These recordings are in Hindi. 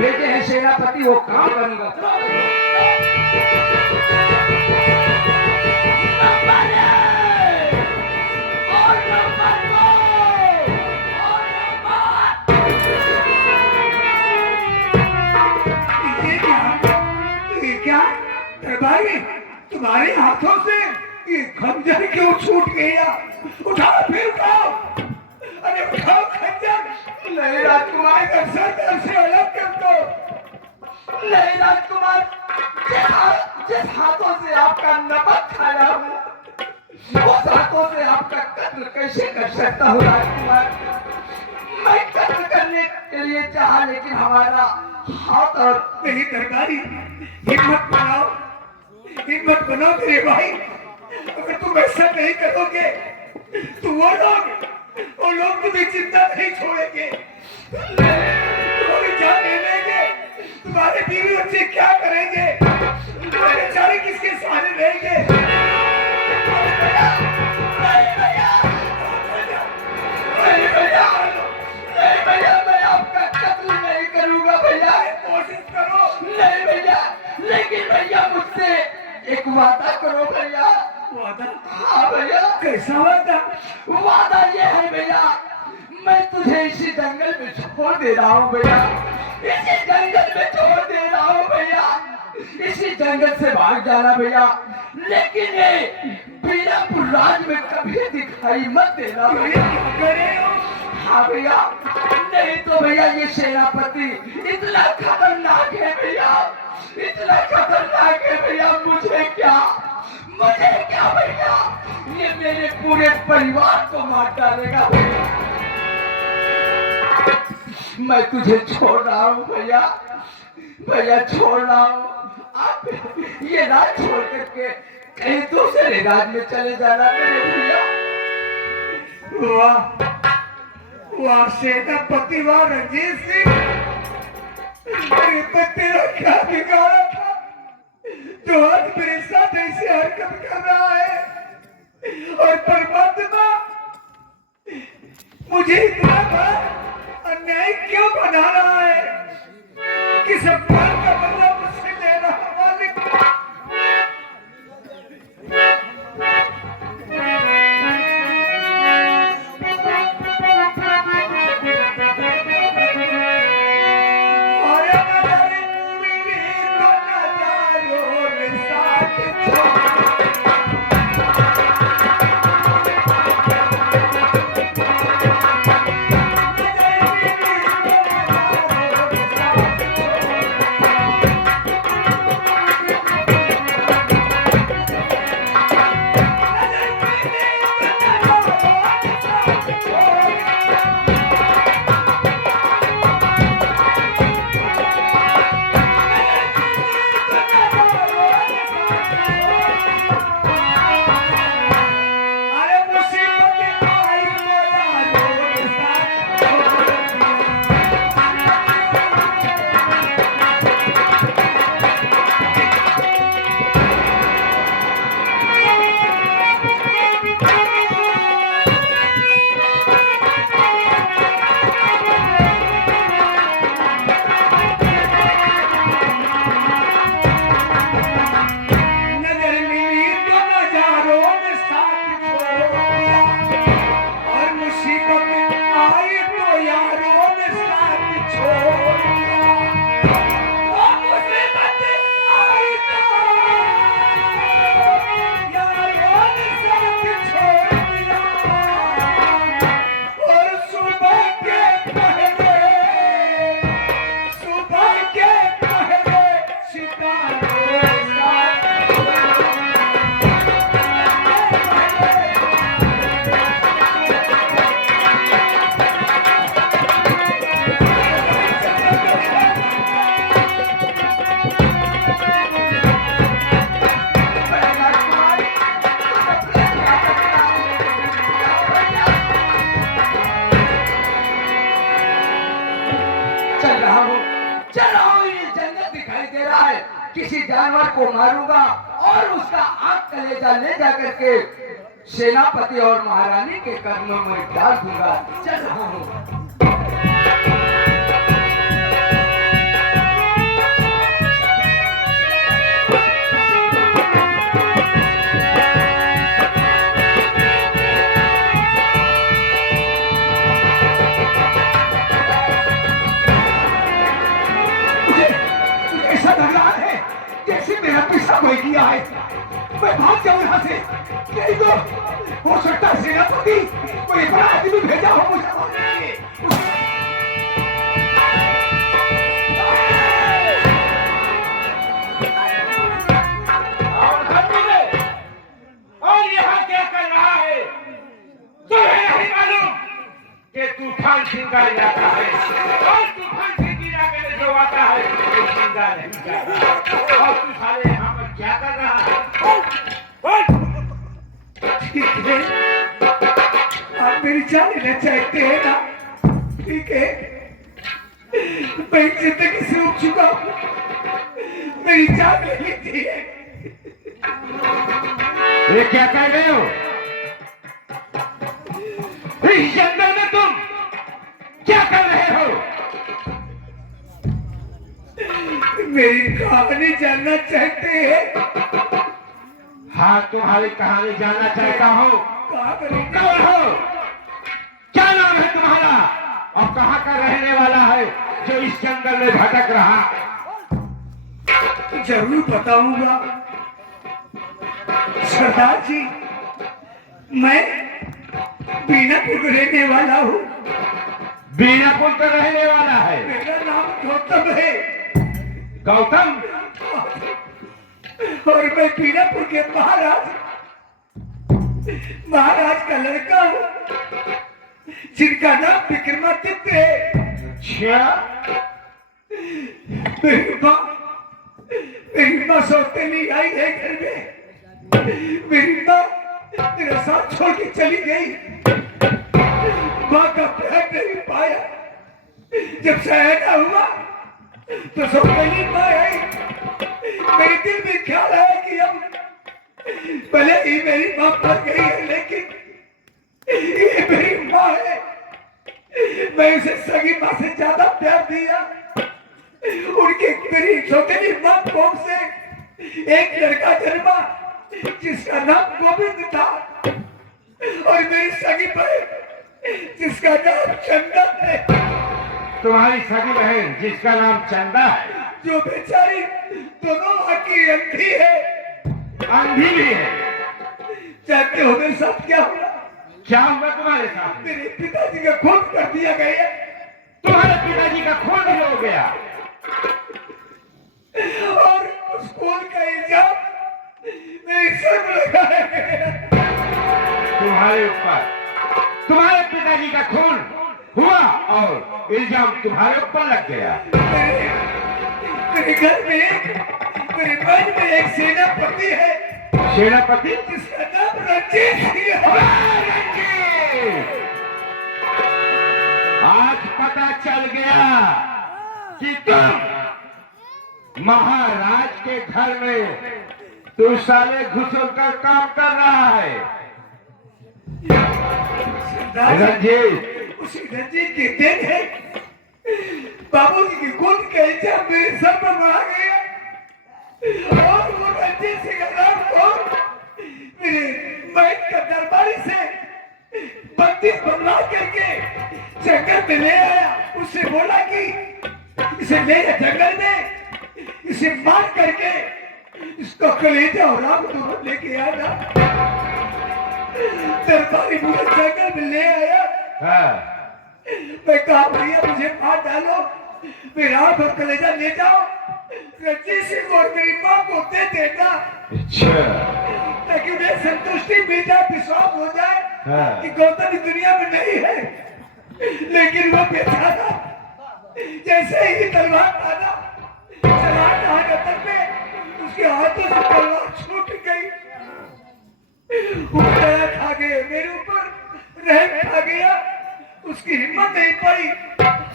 भेजे हैं सेनापति, वो काम करूंगा। क्या दरबारी, तुम्हारे हाथों से ये खंजर क्यों छूट गया? उठाओ, फिर उठाओ, अरे उठाओ खंजर। नहीं राजकुमार, सर से अलग कर दो। नहीं राजकुमार, जिस हाथों से आपका नमक खाया हूँ, उस हाथों से आपका कत्ल कैसे कर सकता हूँ राजकुमार? मैं कत्ल करने के लिए चाहा, लेकिन हमारा हाथ और नहीं दरबारी, हिम्मत बनाओ, हिम्मत बनाओ मेरे भाई। अगर तुम ऐसा नहीं करोगे तो वो लोग तुम्हें जिंदा नहीं छोड़ेंगे, तुम्हारी जान ले लेंगे। तुम्हारे बीवी बच्चे क्या करेंगे? तुम्हारे बेचारे किसके सहारे रहेंगे? मैं आपका कत्ल नहीं करूंगा भैया। कोशिश करो। नहीं भैया, लेकिन भैया मुझसे एक वादा करो भैया। वादा? हाँ भैया। कैसा वादा? वादा ये है भैया, मैं तुझे इसी जंगल में छोड़ दे रहा हूँ भैया, इसी जंगल में छोड़ दे रहा हूँ भैया, इसी जंगल से भाग जाना भैया, लेकिन ये बीजापुर राज में कभी दिखाई मत देना भैया। हाँ भैया, नहीं तो भैया ये सेनापति इतना खतरनाक है भैया, इतना खतरनाक है भैया, मुझे क्या भैया, ये मेरे पूरे परिवार को मार डालेगा भैया। मैं तुझे छोड़ रहा हूँ भैया, भैया छोड़ रहा हूँ। आप ये राज छोड़ करके कहीं दूसरे राज में चले जाना मेरे भैया। वाह वाह सेनापति, वाह रणजीत सिंह, तेरा क्या बिगाड़ा था जो आज मेरे साथ ऐसी हरकत कर रहा है? और परमात्मा मुझे इतना बड़ा अन्याय क्यों बना रहा है कि सब बात का बदला मुझसे ले रहा मालिक? किसी जानवर को मारूंगा और उसका आंख कलेजा ले जाकर के सेनापति और महारानी के कर्मों में डाल दूंगा। चल रहा हूँ। मेरा पीछा कोई किया है, मैं भाग जाऊं यहाँ से। नहीं तो हो सकता है सेनापति कोई बड़ा आदमी भेजा हो मुझे मारने के लिए। और यहाँ क्या कर रहा है? तुम्हें नहीं मालूम कि तूफान सिंगा जाता है और तूफान से गिरा कर जो आता है वो सिंगा नहीं जाता। और तू सारे यहाँ पर क्या कर रहा है? ठीक है, आप मेरी जान लेना चाहते हैं ना? ठीक है, मैं जिंदगी से उठ चुका हूँ, मेरी जान ले लीजिए। ये क्या कह रहे हो? इस जंगल में तुम क्या कर रहे हो? मेरी कहानी जानना चाहते हैं? हाँ, तुम्हारी कहानी जानना चाहता हूँ। कहाँ करेंगे? कौन हो? क्या नाम है तुम्हारा? और कहाँ का रहने वाला है जो इस जंगल में भटक रहा? जरूर बताऊंगा सरदार जी, मैं बीनापुर का रहने वाला हूँ। बीनापुर का रहने वाला है? मेरा नाम गौतम है। गौतम? और मैं बीनापुर के महाराज का लड़का हूँ, जिनका नाम विक्रमादित्य है। अच्छा, मेरी माँ सौतेली आई है घर में। मेरी माँ मेरा साथ छोड़ के चली गई। माँ का प्यार नहीं पाया। जब सयाना हुआ तो सौतेली माँ आई। मेरे दिल में ख्याल आया कि अब भले ही मेरी माँ मर गई है, लेकिन ये मेरी माँ है। मैं उसे सगी माँ से ज्यादा प्यार दिया। उनकी मेरी सौतेली माँ कोख से एक लड़का जन्मा जिसका नाम गोविंद था, और मेरी सगी बहन जिसका नाम चंदा है। तुम्हारी सगी बहन जिसका नाम चंदा है, जो बेचारी दोनों आँख की अंधी है। अंधी भी है। जानते हो मेरे साथ क्या हुआ? क्या हुआ तुम्हारे साथ? मेरे पिताजी का खून कर दिया गया। तुम्हारे पिताजी का खून भी हो गया और उस खून का इल्जाम मेरे सर पर लगाया गया। तुम्हारे ऊपर? तुम्हारे पिताजी का खून हुआ और इल्जाम तुम्हारे ऊपर लग गया? मेरे घर में मेरे मन में एक सेनापति है। सेनापति? जिसका नाम रंजीत सिंह है। रंजीत! आज पता चल गया कि तुम महाराज के घर में तू साले घुसल कर काम कर रहा है। रंजीत, उसी रंजीत के दिन है बाबूजी की खून का इल्जाम मेरे सर पर मारा गया। और वो रंजीत सिंह राम को मेरे महल का दरबारी से बंदी बनवा करके जंगल में ले आया। उससे बोला कि इसे ले जा जंगल में, इसे मार करके इसको कलेजा और राम दोनों लेके आना। दरबारी मुझे जंगल में ले आया। हाँ। मैं कहा भैया मुझे मार डालो, मेरा आँख और कलेजा ले जाओ, रंजीत सिंह और मेरी माँ को दे देना। अच्छा, ताकि उन्हें संतुष्टि मिल जाए, विश्वास हो जाए हाँ। कि गौतम इस दुनिया में नहीं है। लेकिन वो बेचारा जैसे ही तलवार मारा, चला गतर में, उसके हाथों से तलवार छूट गई। दया खा गए मेरे ऊपर, रहम खा गया। उसकी हिम्मत नहीं पड़ी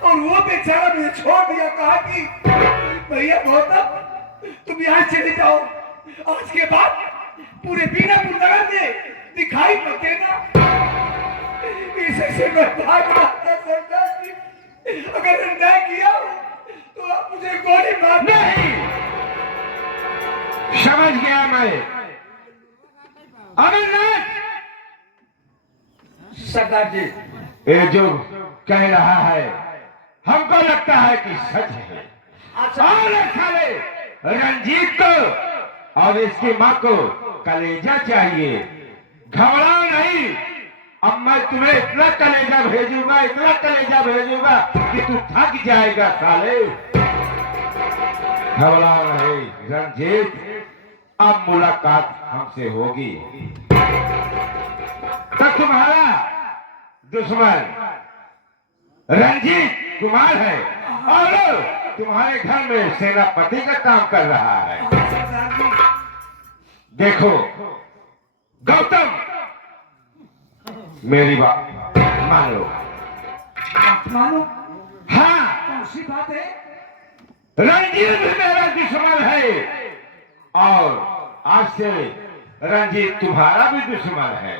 और वो बेचारा मुझे छोड़ दिया। कहा कि भैया गौतम तुम यहाँ चले जाओ, आज के बाद पूरे बीनापुर नगर में दिखाई मत देना। इसे से मैं भाग रहा था सरदार जी। अगर अन्याय किया तो आप मुझे गोली मार। नहीं, समझ गया मैं। अमरनाथ सरदार जी, ये जो कह रहा है हमको लगता है कि सच है। और साले रंजीत को और इसकी माँ को कलेजा चाहिए। घबराओ नहीं, अब मैं तुम्हें इतना कलेजा भेजूंगा, इतना कलेजा भेजूंगा कि तू थक जाएगा साले। घबराओ नहीं रंजीत, अब मुलाकात हमसे होगी। तो तुम्हारा दुश्मन रंजीत कुमार है और तुम्हारे घर में सेनापति का काम कर रहा है। सरदार जी, देखो गौतम, मेरी बात मान लो। बात मानो। हाँ, कौन सी बात है? रंजीत भी मेरा दुश्मन है और आज से रंजीत तुम्हारा भी दुश्मन है।